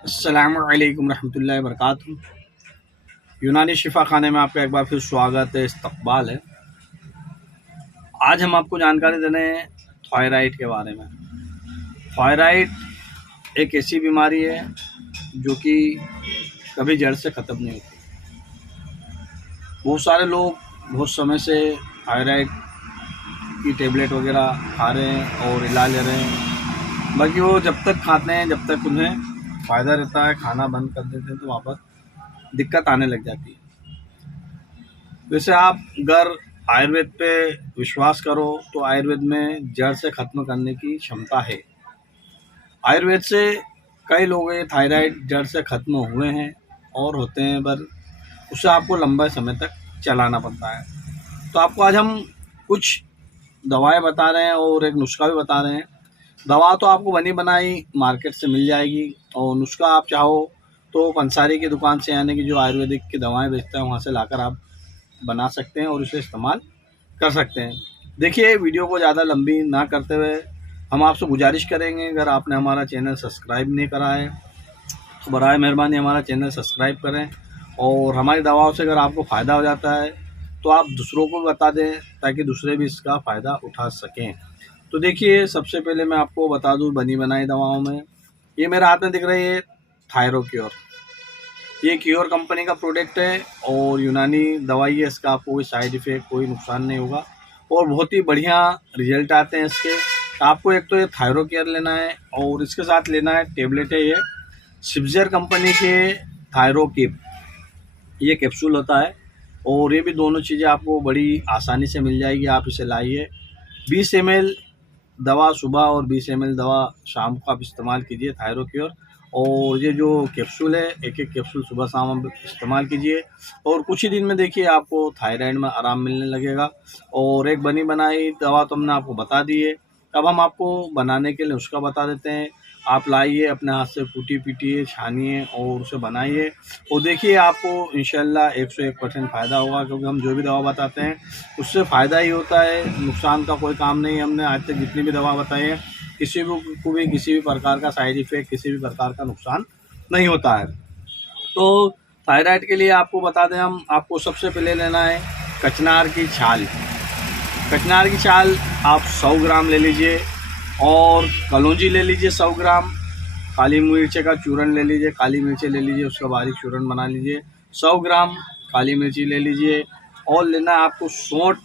अस्सलामुअलैकुम रहमतुल्लाहि वबरकातुहू। यूनानी शिफा खाने में आपका एक बार फिर स्वागत है, इस्तकबाल है। आज हम आपको जानकारी दे रहे हैं थायराइड के बारे में। थायराइड एक ऐसी बीमारी है जो कि कभी जड़ से ख़त्म नहीं होती। बहुत सारे लोग बहुत समय से थायराइड की टेबलेट वगैरह खा रहे हैं और इलाज ले रहे हैं, बाकी वो जब तक खाते हैं जब तक उन्हें फ़ायदा रहता है, खाना बंद कर देते हैं तो वापस दिक्कत आने लग जाती है। वैसे आप अगर आयुर्वेद पे विश्वास करो तो आयुर्वेद में जड़ से ख़त्म करने की क्षमता है। आयुर्वेद से कई लोग ये थायराइड जड़ से ख़त्म हुए हैं और होते हैं, पर उसे आपको लंबे समय तक चलाना पड़ता है। तो आपको आज हम कुछ दवाएं बता रहे हैं और एक नुस्खा भी बता रहे हैं। दवा तो आपको बनी बनाई मार्केट से मिल जाएगी और नुस्खा आप चाहो तो पंसारी की दुकान से, यानी कि जो आयुर्वेदिक की दवाएं बेचते हैं, वहाँ से लाकर आप बना सकते हैं और इसे इस्तेमाल कर सकते हैं। देखिए, वीडियो को ज़्यादा लंबी ना करते हुए हम आपसे गुजारिश करेंगे, अगर आपने हमारा चैनल सब्सक्राइब नहीं करा है तो बराए मेहरबानी हमारा चैनल सब्सक्राइब करें और हमारी दवाओं से अगर आपको फ़ायदा हो जाता है तो आप दूसरों को बता दें ताकि दूसरे भी इसका फ़ायदा उठा सकें। तो देखिए, सबसे पहले मैं आपको बता दूं बनी बनाई दवाओं में, ये मेरे हाथ में दिख रही है थायरोक्योर। ये क्योर कंपनी का प्रोडक्ट है और यूनानी दवाई है। इसका आपको कोई साइड इफ़ेक्ट, कोई नुकसान नहीं होगा और बहुत ही बढ़िया रिजल्ट आते हैं इसके। आपको एक तो ये थायरोकेयर लेना है और इसके साथ लेना है टेबलेट है, ये सिप्ज़र कंपनी के थायरोकिप, ये कैप्सूल होता है और ये भी दोनों चीज़ें आपको बड़ी आसानी से मिल जाएगी। आप इसे लाइए, 20 ml दवा सुबह और 20 ml दवा शाम को आप इस्तेमाल कीजिए थायरोक्योर। और ये जो कैप्सूल है, एक एक कैप्सूल सुबह शाम आप इस्तेमाल कीजिए और कुछ ही दिन में देखिए आपको थायराइड में आराम मिलने लगेगा। और एक बनी बनाई दवा तो हमने आपको बता दी है, अब हम आपको बनाने के लिए उसका बता देते हैं। आप लाइए, अपने हाथ से कूटी पीटिए, छानिए और उसे बनाइए और देखिए आपको इंशाल्लाह 101% फ़ायदा होगा, क्योंकि हम जो भी दवा बताते हैं उससे फ़ायदा ही होता है, नुकसान का कोई काम नहीं। हमने आज तक जितनी भी दवा बताई है किसी को भी किसी भी प्रकार का साइड इफ़ेक्ट, किसी भी प्रकार का नुकसान नहीं होता है। तो थायराइड के लिए आपको बता दें, हम आपको सबसे पहले लेना है कचनार की छाल। कचनार की छाल आप 100 ग्राम ले लीजिए और कलौंजी ले लीजिए 100 ग्राम। काली मिर्च का चूरन ले लीजिए, काली मिर्चें ले लीजिए, उसका बारीक चूरन बना लीजिए। 100 ग्राम काली मिर्ची ले लीजिए और लेना है आपको सौंठ।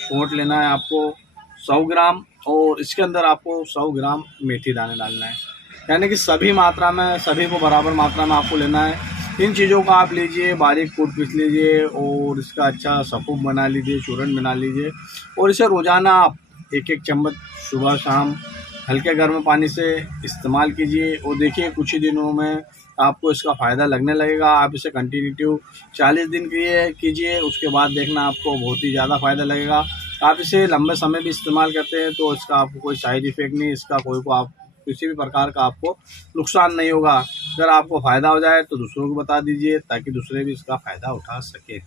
सौंठ लेना है आपको 100 ग्राम और इसके अंदर आपको 100 ग्राम मेथी दाने डालना है, यानी कि सभी मात्रा में, सभी को बराबर मात्रा में आपको लेना है। इन चीज़ों को आप लीजिए, बारीक कूट पीस लीजिए और इसका अच्छा सफ़ूफ बना लीजिए, चूरन बना लीजिए और इसे रोज़ाना आप एक एक चम्मच सुबह शाम हल्के गर्म पानी से इस्तेमाल कीजिए और देखिए कुछ ही दिनों में आपको इसका फ़ायदा लगने लगेगा। आप इसे कंटिन्यू 40 दिन कीजिए, उसके बाद देखना आपको बहुत ही ज़्यादा फ़ायदा लगेगा। आप इसे लंबे समय भी इस्तेमाल करते हैं तो इसका आपको कोई साइड इफ़ेक्ट नहीं, इसका कोई को आप किसी भी प्रकार का आपको नुकसान नहीं होगा। अगर आपको फ़ायदा हो जाए तो दूसरों को बता दीजिए ताकि दूसरे भी इसका फ़ायदा उठा सकें।